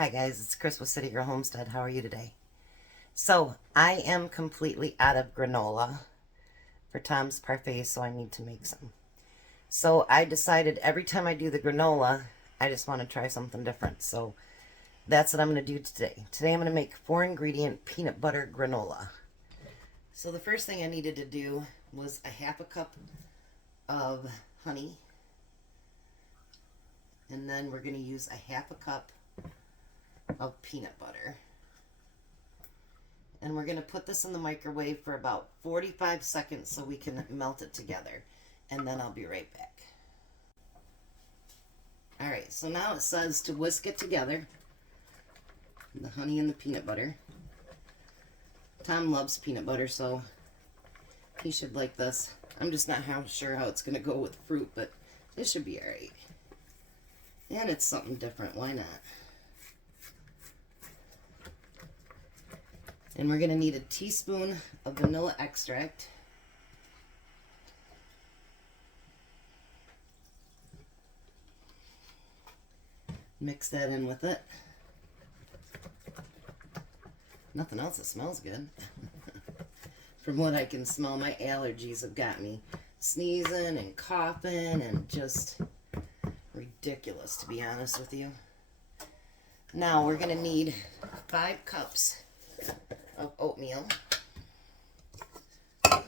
Hi guys, it's Chris with Citygirlhomestead. How are you today? So, I am completely out of granola for Tom's parfait, so I need to make some. So, I decided every time I do the granola, I just want to try something different. So, that's what I'm going to do today. Today I'm going to make 4-ingredient peanut butter granola. So, the first thing I needed to do was a half a cup of honey. And then we're going to use a half a cup of peanut butter. And we're going to put this in the microwave for about 45 seconds so we can melt it together. And then I'll be right back. Alright, so now it says to whisk it together. The honey and the peanut butter. Tom loves peanut butter, so he should like this. I'm just not sure how it's going to go with fruit, but it should be alright. And it's something different, why not? And we're going to need a teaspoon of vanilla extract. Mix that in with it. Nothing else that smells good. From what I can smell, my allergies have got me sneezing and coughing and just ridiculous, to be honest with you. Now we're going to need 5 cups of oatmeal. It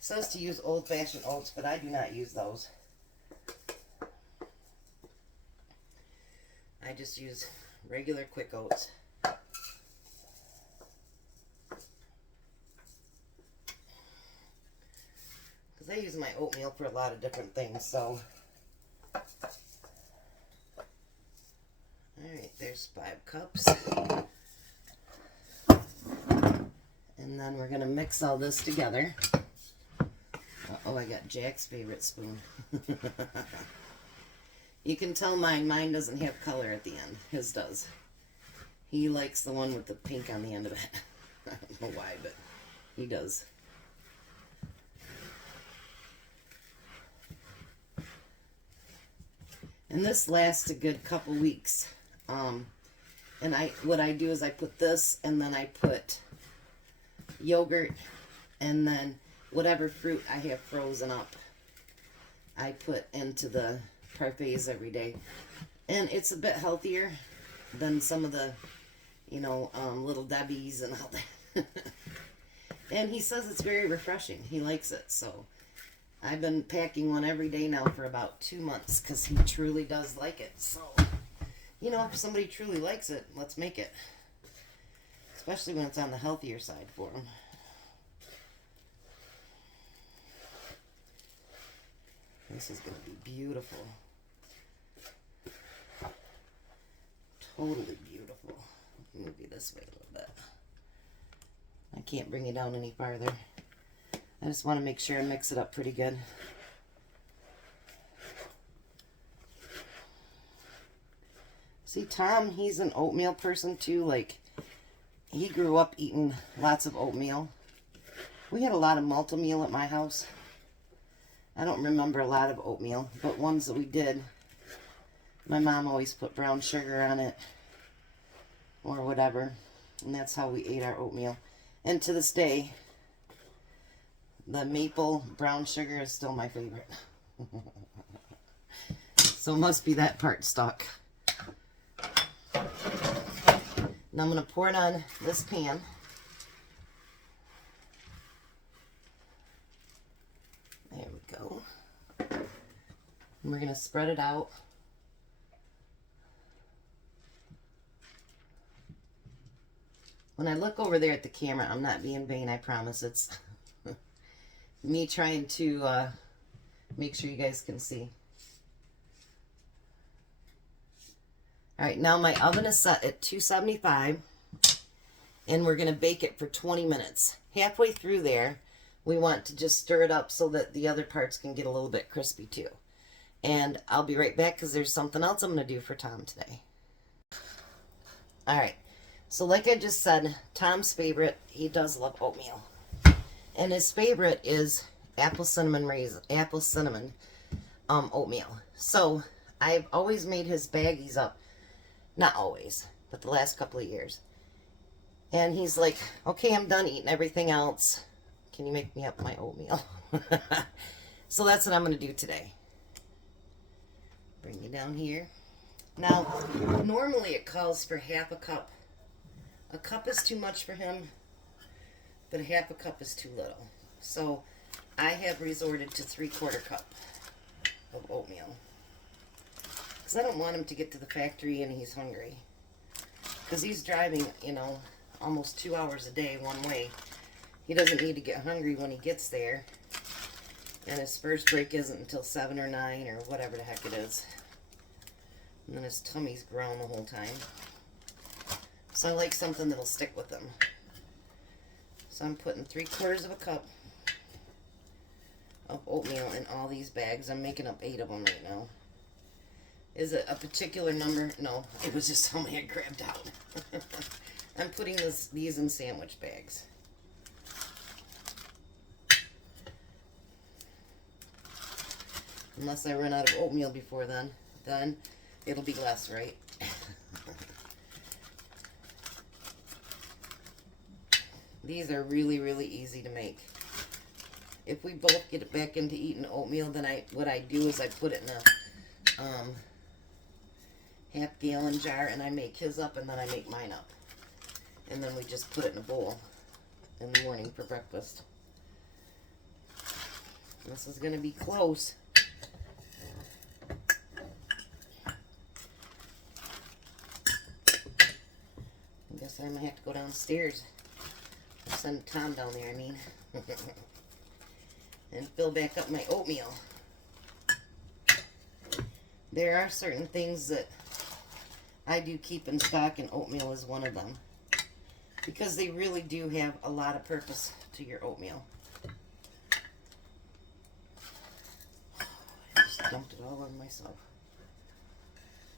says to use old-fashioned oats, but I do not use those. I just use regular quick oats. Because I use my oatmeal for a lot of different things, so. Alright, there's 5 cups. And then we're going to mix all this together. Uh-oh, I got Jack's favorite spoon. You can tell mine doesn't have color at the end. His does. He likes the one with the pink on the end of it. I don't know why, but he does. And this lasts a good couple weeks. And what I do is I put this, and then I put yogurt, and then whatever fruit I have frozen up, I put into the parfaits every day. And it's a bit healthier than some of the, Little Debbie's and all that. And he says it's very refreshing. He likes it, so I've been packing one every day now for about 2 months because he truly does like it. So, if somebody truly likes it, let's make it. Especially when it's on the healthier side for them. This is going to be beautiful. Totally beautiful. Move you this way a little bit. I can't bring it down any farther. I just want to make sure I mix it up pretty good. See, Tom, he's an oatmeal person too. Like, he grew up eating lots of oatmeal. We had a lot of multi-meal at my house. I don't remember a lot of oatmeal, but ones that we did, my mom always put brown sugar on it or whatever, and that's how we ate our oatmeal. And to this day, the maple brown sugar is still my favorite. So it must be that part stuck. Now I'm going to pour it on this pan. There we go. And we're going to spread it out. When I look over there at the camera, I'm not being vain, I promise. It's me trying to make sure you guys can see. Alright, now my oven is set at 275, and we're going to bake it for 20 minutes. Halfway through there, we want to just stir it up so that the other parts can get a little bit crispy too. And I'll be right back because there's something else I'm going to do for Tom today. Alright, so like I just said, Tom's favorite, he does love oatmeal. And his favorite is apple cinnamon oatmeal. So I've always made his baggies up Not always, but the last couple of years. And he's like, okay, I'm done eating everything else. Can you make me up my oatmeal? So that's what I'm going to do today. Bring you down here. Now, normally it calls for half a cup. A cup is too much for him, but a half a cup is too little. So I have resorted to 3/4 cup of oatmeal. Because I don't want him to get to the factory and he's hungry. Because he's driving, you know, almost 2 hours a day one way. He doesn't need to get hungry when he gets there. And his first break isn't until 7 or 9 or whatever the heck it is. And then his tummy's growling the whole time. So I like something that'll stick with him. So I'm putting 3/4 of a cup of oatmeal in all these bags. I'm making up 8 of them right now. Is it a particular number? No, it was just something I grabbed out. I'm putting these in sandwich bags. Unless I run out of oatmeal before then it'll be less, right? These are really, really easy to make. If we both get back into eating oatmeal, then what I do is I put it in a half-gallon jar, and I make his up, and then I make mine up. And then we just put it in a bowl in the morning for breakfast. This is going to be close. I guess I might have to go downstairs. I'll send Tom down there, I mean. And fill back up my oatmeal. There are certain things that I do keep in stock, and oatmeal is one of them. Because they really do have a lot of purpose to your oatmeal. I just dumped it all on myself.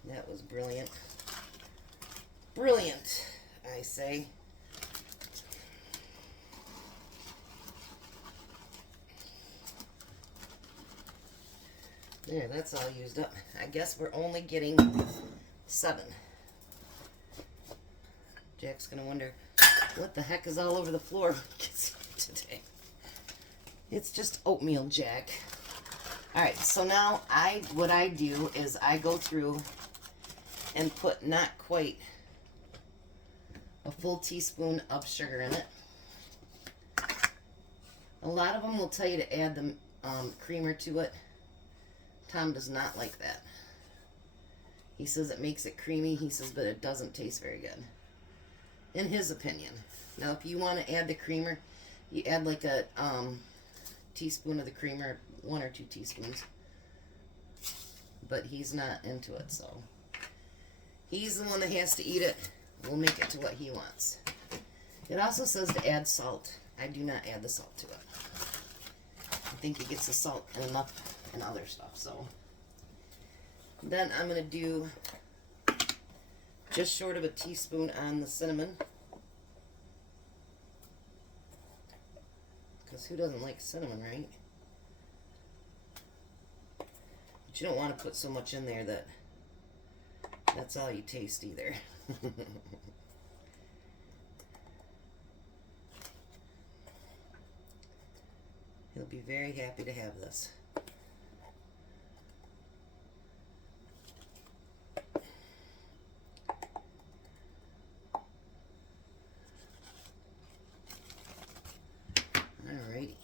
That was brilliant. Brilliant, I say. There, that's all used up. I guess we're only getting 7. Jack's gonna wonder what the heck is all over the floor today. It's just oatmeal, Jack. Alright, so now what I do is I go through and put not quite a full teaspoon of sugar in it. A lot of them will tell you to add the creamer to it. Tom does not like that. He says it makes it creamy. He says, but it doesn't taste very good. In his opinion. Now, if you want to add the creamer, you add like a teaspoon of the creamer, 1 or 2 teaspoons. But he's not into it, so. He's the one that has to eat it. We'll make it to what he wants. It also says to add salt. I do not add the salt to it. I think he gets the salt enough and other stuff, so. Then I'm going to do just short of a teaspoon on the cinnamon. Because who doesn't like cinnamon, right? But you don't want to put so much in there that that's all you taste either. He'll be very happy to have this. Alrighty.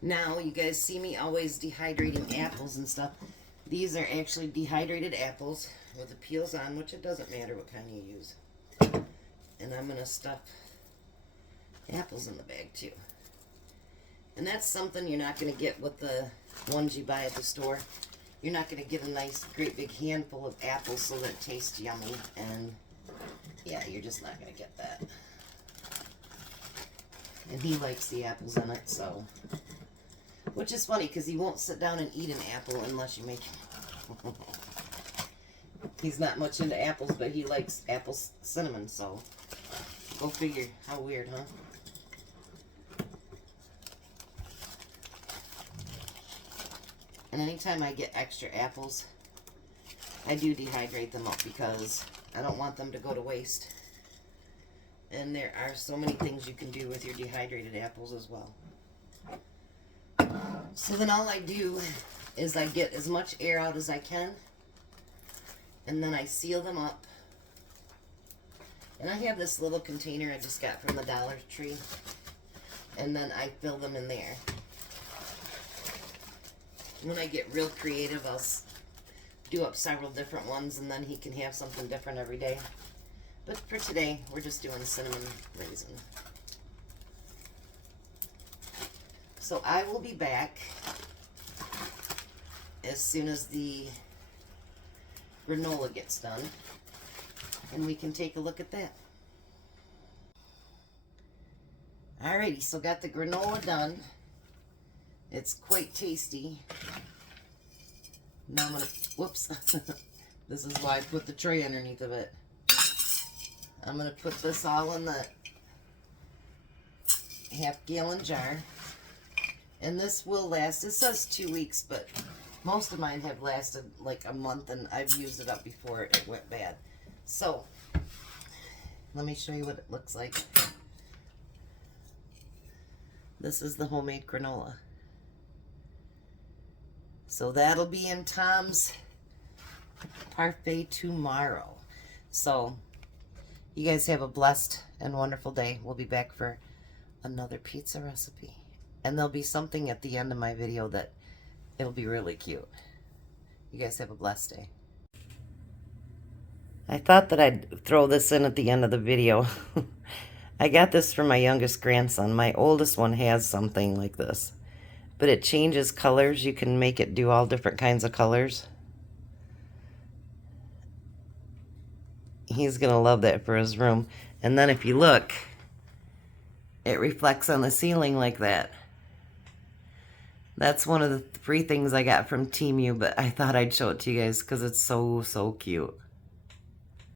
Now, you guys see me always dehydrating apples and stuff. These are actually dehydrated apples with the peels on, which it doesn't matter what kind you use. And I'm going to stuff apples in the bag too. And that's something you're not going to get with the ones you buy at the store. You're not going to get a nice, great big handful of apples so that it tastes yummy. And yeah, you're just not going to get that. And he likes the apples in it, so. Which is funny, because he won't sit down and eat an apple unless you make him. He's not much into apples, but he likes apple cinnamon, so. Go figure. How weird, huh? And anytime I get extra apples, I do dehydrate them up because I don't want them to go to waste. And there are so many things you can do with your dehydrated apples as well. So then all I do is I get as much air out as I can, and then I seal them up. And I have this little container I just got from the Dollar Tree, and then I fill them in there. When I get real creative, I'll do up several different ones, and then he can have something different every day. But for today, we're just doing cinnamon raisin. So I will be back as soon as the granola gets done, and we can take a look at that. Alrighty, so got the granola done. It's quite tasty. Now I'm gonna, whoops, this is why I put the tray underneath of it. I'm gonna put this all in the half-gallon jar. And this will last, it says 2 weeks, but most of mine have lasted like a month, and I've used it up before it went bad. So, let me show you what it looks like. This is the homemade granola. So that'll be in Tom's parfait tomorrow. So, you guys have a blessed and wonderful day. We'll be back for another pizza recipe. And there'll be something at the end of my video that it'll be really cute. You guys have a blessed day. I thought that I'd throw this in at the end of the video. I got this from my youngest grandson. My oldest one has something like this. But it changes colors. You can make it do all different kinds of colors. He's going to love that for his room. And then if you look, it reflects on the ceiling like that. That's one of the free things I got from Temu, but I thought I'd show it to you guys because it's so, so cute.